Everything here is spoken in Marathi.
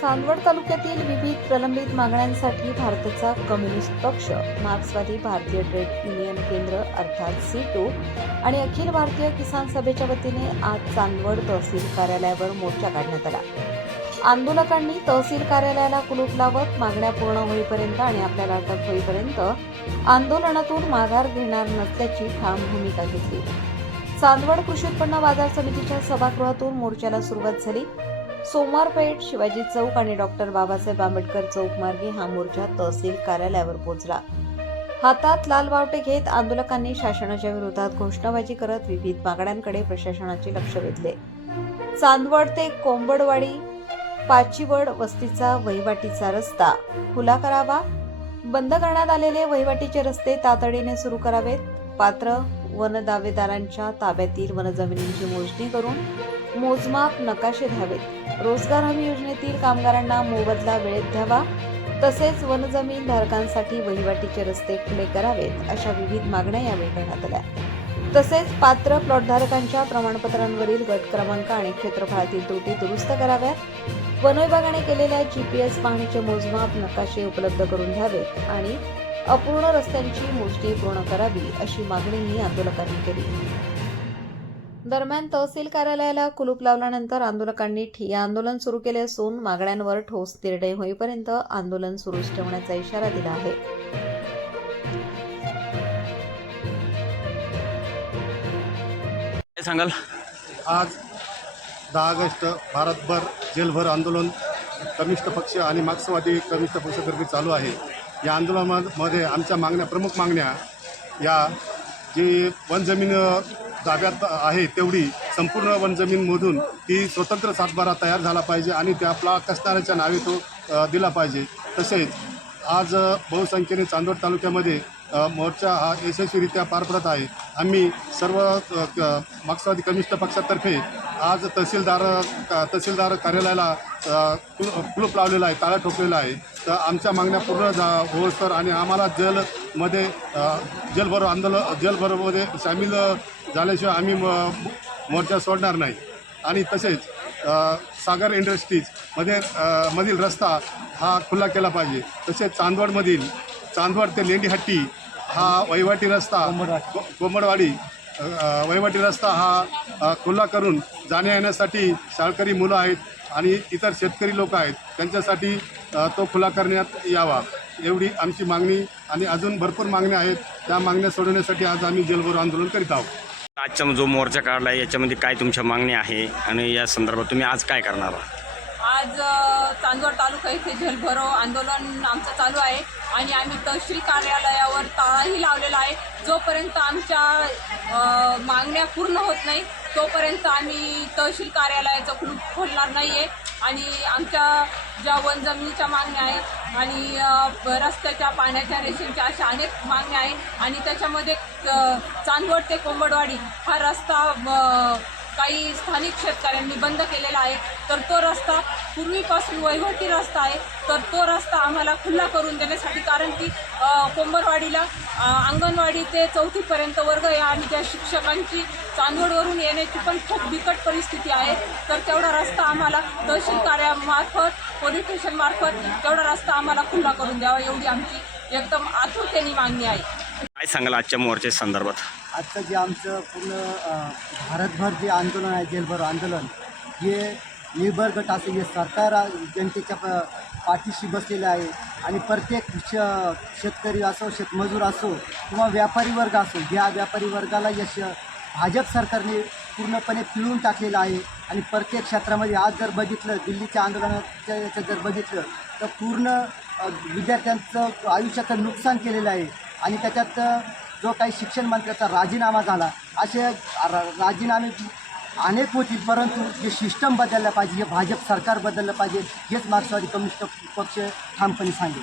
चांदवड तालुक्यातील विविध प्रलंबित मागण्यांसाठी भारताचा कम्युनिस्ट पक्ष, मार्क्सवादी भारतीय ट्रेड युनियन केंद्र अर्थात C2 आणि अखिल भारतीय किसान सभेच्या वतीने आज चांदवड तहसील कार्यालयावर मोर्चा काढण्यात आला। आंदोलकांनी तहसील कार्यालयाला कुलूप लावत मागण्या पूर्ण होईपर्यंत आणि आपल्याला अटक होईपर्यंत आंदोलनातून माघार घेणार नसल्याची ठाम भूमिका घेतली। चांदवड कृषी उत्पन्न बाजार समितीच्या सभागृहातून मोर्चाला सुरुवात झाली। सोमवार पेठ, शिवाजी चौक आणि डॉक्टर बाबासाहेब आंबेडकर चौक मार्गे हा मोर्चा तहसील कार्यालयावर पोहोचला। हातात लाल बावटे घेत आंदोलकांनी शासनाच्या विरोधात घोषणाबाजी करत विविध मागण्यांकडे प्रशासनाचे लक्ष वेधले। चांदवड ते कोंबडवाडी पाचीवड वस्तीचा वहिवाटीचा रस्ता खुला करावा, बंद करण्यात आलेले वहिवाटीचे रस्ते तातडीने सुरू करावेत, पात्र वन दावेदारांच्या ताब्यातील वनजमिनींची मोजणी करून मोजमाप नकाशे द्यावेत, रोजगार हमी योजनेतील कामगारांना मोबदला वेळेत द्यावा, तसेच वनजमीन धारकांसाठी वहिवाटीचे रस्ते खुले करावेत, अशा विविध मागण्या यावेळी करण्यात आल्या। तसेच पात्र प्लॉटधारकांच्या प्रमाणपत्रांवरील गट क्रमांक आणि क्षेत्रफळातील त्रुटी दुरुस्त कराव्यात, वन विभागाने केलेल्या GPS पाहणीचे मोजमाप नकाशे उपलब्ध करून द्यावेत आणि अपूर्ण रस्त्यांची मोजणी पूर्ण करावी, अशी मागणीही आंदोलकांनी केली। दरम्यान तहसील कार्यालयाला कुलूप लावल्यानंतर आंदोलकांनी ठिय्या आंदोलन सुरू केले असून मागण्यांवर ठोस निर्णय होईपर्यंत आंदोलन सुरूच ठेवण्याचा इशारा दिला आहे। काय सांगाल? आज 10 ऑगस्ट भारतभर जेलभर आंदोलन कम्युनिस्ट पक्ष आणि मार्क्सवादी कम्युनिस्ट पक्षातर्फे चालू आहे। या आंदोलनामध्ये आमच्या मागण्या, प्रमुख मागण्या या जी वनजमीन ताब्यात आहे तेवढी संपूर्ण वनजमीनमधून ती स्वतंत्र सातबारा तयार झाला पाहिजे आणि त्या प्लॉट कसणाऱ्याच्या नावे तो दिला पाहिजे। तसेच आज बहुसंख्येने चांदवड तालुक्यामध्ये मोर्चा हा यशस्वीरित्या पार पडत आहे। आम्ही सर्व मार्क्सवादी कम्युनिस्ट पक्षातर्फे आज तहसीलदार कार्यालयाला कुलूप लावलेला आहे, ताळा ठोकलेला आहे। तर आमच्या मागण्या पूर्ण होईस्तोवर आणि आम्हाला जेलभरोमध्ये सामील झाल्याशिवाय आम्ही मोर्चा सोडणार नाही। आणि तसेच सागर इंडस्ट्रीज मधील रस्ता हा खुला केला पाहिजे। तसेच चांदवड ते लेंडीहट्टी हा वहिवाटी रस्ता, कोंबडवाडी वहिवाटी रस्ता हा खुला करून जाण्या येण्यासाठी शाळकरी मुलं आहेत आणि इतर शेतकरी लोक आहेत, त्यांच्यासाठी तो खुला करण्यात यावा, एवढी आमची मागणी आणि अजून भरपूर मागण्या आहेत। त्या मागण्या सोडवण्यासाठी आज आम्ही जेलभरो आंदोलन करीत आहोत। आजचा जो मोर्चा काढला याच्यामध्ये काय तुमच्या मागणी आहे आणि या संदर्भात तुम्ही आज काय करणार आहात? आज चांदवड तालुका येथे जेलभरो आंदोलन आमचं चालू आहे आणि आम्ही तहसील कार्यालयावर ताळाही लावलेला आहे। जोपर्यंत आमच्या मागण्या पूर्ण होत नाही तोपर्यंत आम्ही तहसील कार्यालयाचं कुलूप खोलणार नाही आहे आणि आमच्या ज्या वनजमिनीच्या मागण्या आहेत आणि रस्त्याच्या, पाण्याच्या, रेषेच्या अशा अनेक मागण्या आहेत आणि त्याच्यामध्ये चांदवड ते कोंबडवाडी हा रस्ता काही स्थानिक शेतकऱ्यांनी बंद केलेला आहे। तर तो रस्ता पूर्वीपासून वहिवाटी रस्ता आहे, तर तो रस्ता आम्हाला खुला करून देण्यासाठी, कारण की कोंबडवाडीला अंगणवाडी ते 4थीपर्यंत वर्ग आहे आणि त्या शिक्षकांची चांदवडवरून येण्याची पण खूप बिकट परिस्थिती आहे। तर तेवढा रस्ता आम्हाला तहसील कार्यामार्फत, पोलीस स्टेशनमार्फत तेवढा रस्ता आम्हाला खुला करून द्यावा, एवढी आमची एकदम आतुरतेने मागणी आहे। काय सांगाल आजच्या मोर्चा संदर्भात? आजचं जे आमचं पूर्ण भारतभर जे आंदोलन आहे, जेलभरो आंदोलन, हे निर्भर गट असे हे सरकार जनतेच्या पाठीशी बसलेलं आहे आणि प्रत्येक शेतकरी असो, शेतमजूर असो किंवा व्यापारी वर्ग असो, या व्यापारी वर्गाला भाजप सरकारने पूर्णपणे पिळून टाकलेलं आहे। आणि प्रत्येक क्षेत्रामध्ये आज जर बघितलं, दिल्लीच्या आंदोलनाच्या याचं जर बघितलं तर पूर्ण विद्यार्थ्यांचं आयुष्याचं नुकसान केलेलं आहे आणि त्याच्यात जो काही शिक्षण मंत्र्याचा राजीनामा झाला, असे राजीनामे अनेक होतील, परंतु जे सिस्टम बदललं पाहिजे, हे भाजप सरकार बदललं पाहिजे, हेच मार्क्सवादी कम्युनिस्ट पक्ष ठामपणे सांगेल।